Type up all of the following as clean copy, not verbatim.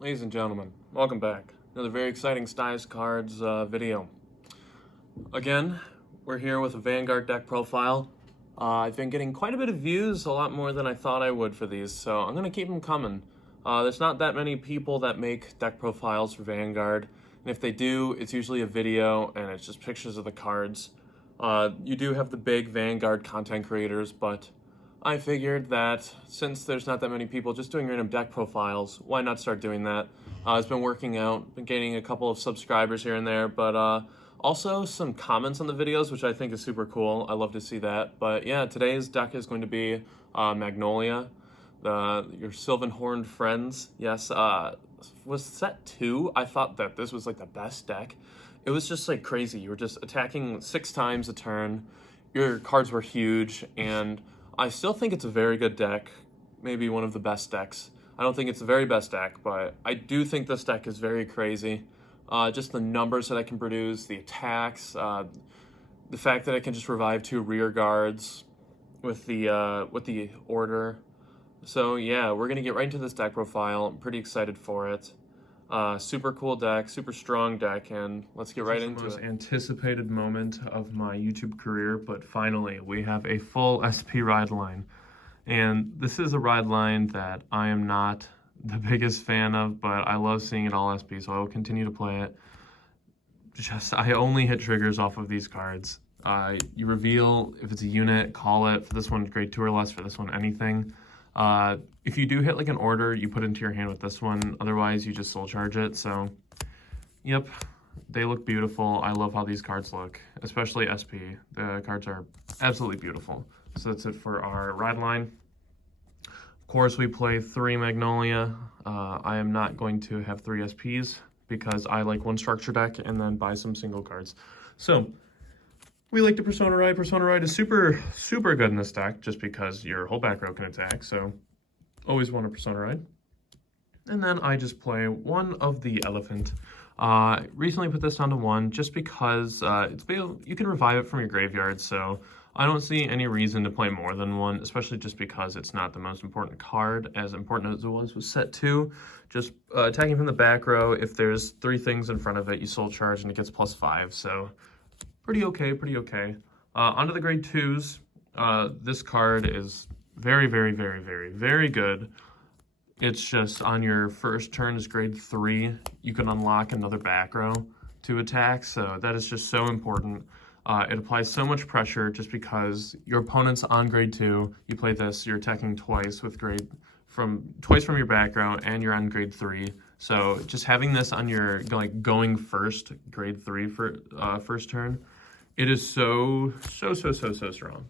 Ladies and gentlemen, welcome back. Another very exciting Styes Cards video. Again, we're here with a Vanguard deck profile. I've been getting quite a bit of views, a lot more than I thought I would for these, so I'm going to keep them coming. There's not that many people that make deck profiles for Vanguard, and if they do, it's usually a video and it's just pictures of the cards. You do have the big Vanguard content creators, but I figured that since there's not that many people just doing random deck profiles, why not start doing that? It's been working out, been gaining a couple of subscribers here and there, but also some comments on the videos, which I think is super cool. I love to see that. But yeah, today's deck is going to be Magnolia, your Sylvan Horned Friends. Yes, was set 2. I thought that this was like the best deck. It was just like crazy. You were just attacking 6 times a turn. Your cards were huge, and I still think it's a very good deck, maybe one of the best decks. I don't think it's the very best deck, but I do think this deck is very crazy. Just the numbers that I can produce, the attacks, the fact that I can just revive 2 rear guards with the order. So yeah, we're gonna get right into this deck profile. I'm pretty excited for it. Super cool deck, super strong deck, and let's get right into it. This is the most anticipated moment of my YouTube career, but finally we have a full SP ride line. And this is a ride line that I am not the biggest fan of, but I love seeing it all SP, so I will continue to play it. I only hit triggers off of these cards. You reveal if it's a unit, call it. For this one, grade 2 or less. For this one, anything. If you do hit like an order, you put into your hand with this one. Otherwise, you just soul charge it. So, yep, they look beautiful. I love how these cards look, especially SP. The cards are absolutely beautiful. So that's it for our ride line. Of course, we play 3 Magnolia. I am not going to have 3 SPs because I like one structure deck and then buy some single cards. So we like to Persona Ride. Persona Ride is super, super good in this deck just because your whole back row can attack. So always want a Persona Ride. And then I just play one of the Elephant. Recently put this down to 1 just because you can revive it from your graveyard. So I don't see any reason to play more than 1, especially just because it's not the most important card, as important as it was with set 2. Just attacking from the back row, if there's 3 things in front of it, you soul charge and it gets +5. So pretty okay, pretty okay. Onto the grade 2s. This card is very, very, very, very, very good. It's just on your first turn is grade 3. You can unlock another back row to attack, so that is just so important. It applies so much pressure just because your opponent's on grade 2. You play this, you're attacking twice with twice from your back row, and you're on grade 3. So just having this on your going first, grade 3 for first turn, it is so strong.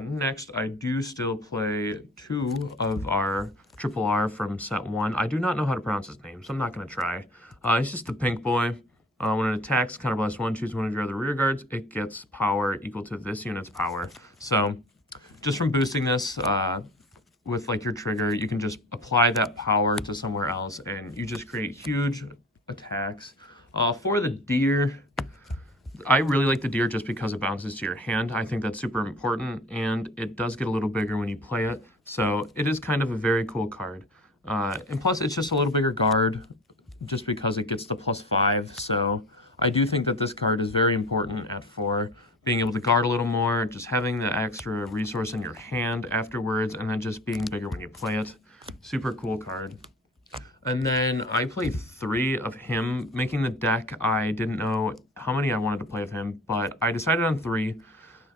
Next, I do still play 2 of our Triple R from set 1. I do not know how to pronounce his name, so I'm not going to try. He's just the pink boy. When it attacks, counterblast 1, choose one of your other rear guards, it gets power equal to this unit's power. So just from boosting this with like your trigger, you can just apply that power to somewhere else and you just create huge attacks. For the deer, I really like the deer just because it bounces to your hand. I think that's super important, and it does get a little bigger when you play it. So it is kind of a very cool card. And plus, it's just a little bigger guard just because it gets the +5. So I do think that this card is very important at 4. Being able to guard a little more, just having the extra resource in your hand afterwards, and then just being bigger when you play it. Super cool card. And then I played 3 of him. Making the deck, I didn't know how many I wanted to play of him, but I decided on 3.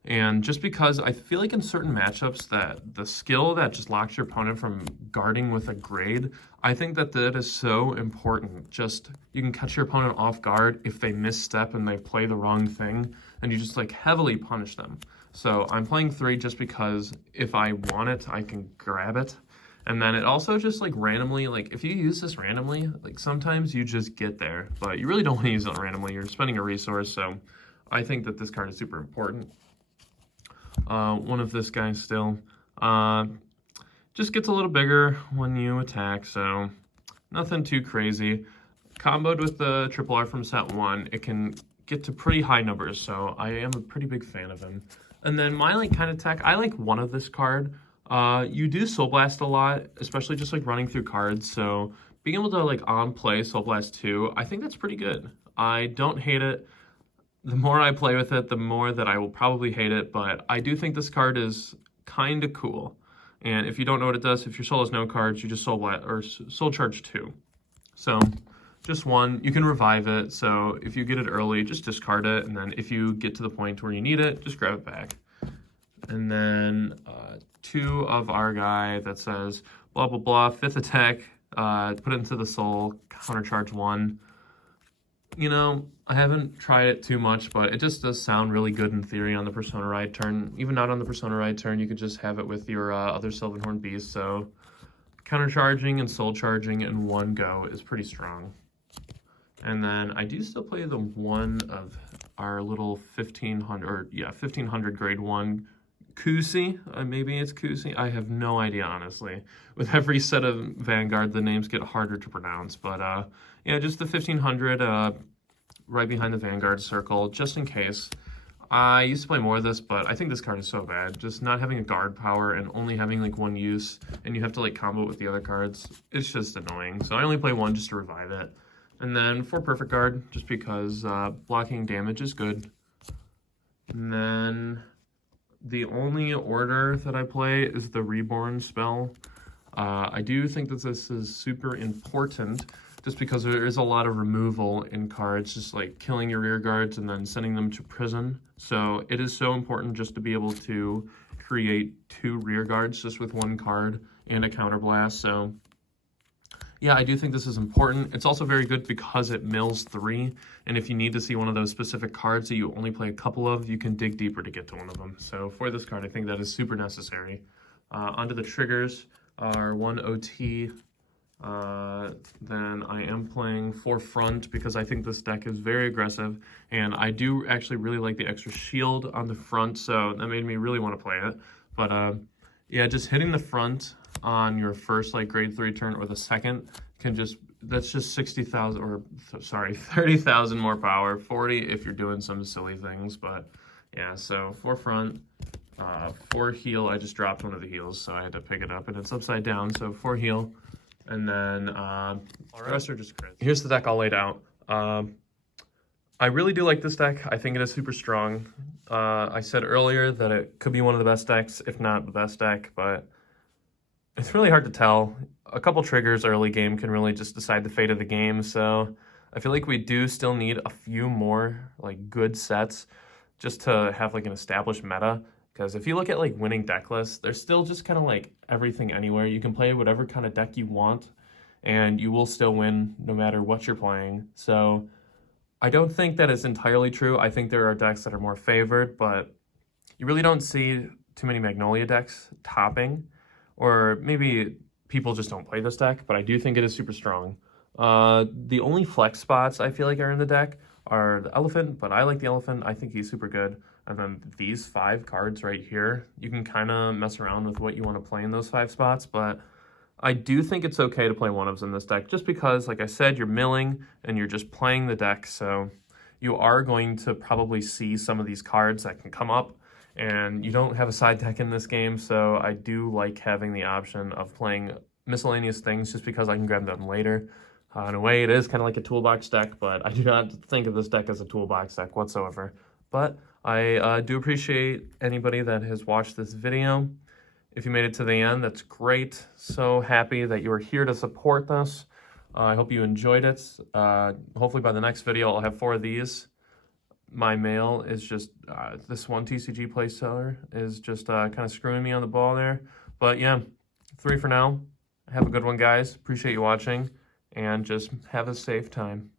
And just because I feel like in certain matchups that the skill that just locks your opponent from guarding with a grade, I think that is so important. Just, you can catch your opponent off guard if they misstep and they play the wrong thing, and you just like heavily punish them. So I'm playing 3 just because if I want it, I can grab it. And then it also just like randomly, like if you use this randomly, like sometimes you just get there, but you really don't want to use it randomly. You're spending a resource, so I think that this card is super important. One of this guy still just gets a little bigger when you attack, so nothing too crazy. Comboed with the Triple R from set 1, it can get to pretty high numbers, so I am a pretty big fan of him. And then my kind of tech, I like one of this card. You do Soul Blast a lot, especially just like running through cards. So being able to like on play Soul Blast 2, I think that's pretty good. I don't hate it. The more I play with it, the more that I will probably hate it, but I do think this card is kind of cool. And if you don't know what it does, if your soul has no cards, you just soul charge 2. So just 1. You can revive it, so if you get it early, just discard it, and then if you get to the point where you need it, just grab it back. And then 2 of our guy that says blah blah blah, 5th attack, put it into the soul, countercharge 1. You know, I haven't tried it too much, but it just does sound really good in theory on the Persona Ride turn. Even not on the Persona Ride turn, you could just have it with your other Sylvanhorn Beast. So countercharging and soul charging in one go is pretty strong. And then I do still play the one of our little 1500 grade 1 Kusi. Maybe it's Kusi. I have no idea, honestly. With every set of Vanguard, the names get harder to pronounce. But yeah, just the 1500 right behind the Vanguard circle, just in case. I used to play more of this, but I think this card is so bad. Just not having a guard power and only having like 1 use, and you have to like combo with the other cards. It's just annoying. So I only play 1 just to revive it. And then 4 Perfect Guard, just because blocking damage is good. And then the only order that I play is the Reborn spell. I do think that this is super important, just because there is a lot of removal in cards, just like killing your rear guards and then sending them to prison. So it is so important just to be able to create 2 rear guards just with 1 card and a counterblast. So yeah, I do think this is important. It's also very good because it mills 3, and if you need to see one of those specific cards that you only play a couple of, you can dig deeper to get to one of them. So for this card, I think that is super necessary. Onto the triggers, are 1 OT. Then I am playing 4 front because I think this deck is very aggressive, and I do actually really like the extra shield on the front, so that made me really want to play it. But yeah, just hitting the front on your first like grade 3 turn or the second can just, that's just 60,000 or sorry, 30,000 more power, 40 if you're doing some silly things. But yeah, so 4 front, 4 heal. I just dropped one of the heals, so I had to pick it up, and it's upside down, so 4 heal. And then the rest are just crits. Here's the deck all laid out. I really do like this deck. I think it is super strong. I said earlier that it could be one of the best decks, if not the best deck, but it's really hard to tell. A couple triggers early game can really just decide the fate of the game, so I feel like we do still need a few more like good sets just to have like an established meta. Because if you look at like winning deck lists, there's still just kind of like everything anywhere. You can play whatever kind of deck you want, and you will still win no matter what you're playing. So I don't think that is entirely true. I think there are decks that are more favored, but you really don't see too many Magnolia decks topping. Or maybe people just don't play this deck, but I do think it is super strong. The only flex spots I feel like are in the deck are the Elephant, but I like the Elephant. I think he's super good. And then these 5 cards right here, you can kind of mess around with what you want to play in those 5 spots, but I do think it's okay to play one-ofs in this deck, just because, like I said, you're milling and you're just playing the deck, so you are going to probably see some of these cards that can come up, and you don't have a side deck in this game, so I do like having the option of playing miscellaneous things just because I can grab them later. In a way, it is kind of like a toolbox deck, but I do not think of this deck as a toolbox deck whatsoever. But I do appreciate anybody that has watched this video. If you made it to the end, that's great. So happy that you are here to support this. I hope you enjoyed it. Hopefully by the next video, I'll have 4 of these. My mail is just, this one TCG play seller is just kind of screwing me on the ball there. But yeah, 3 for now. Have a good one, guys. Appreciate you watching, and just have a safe time.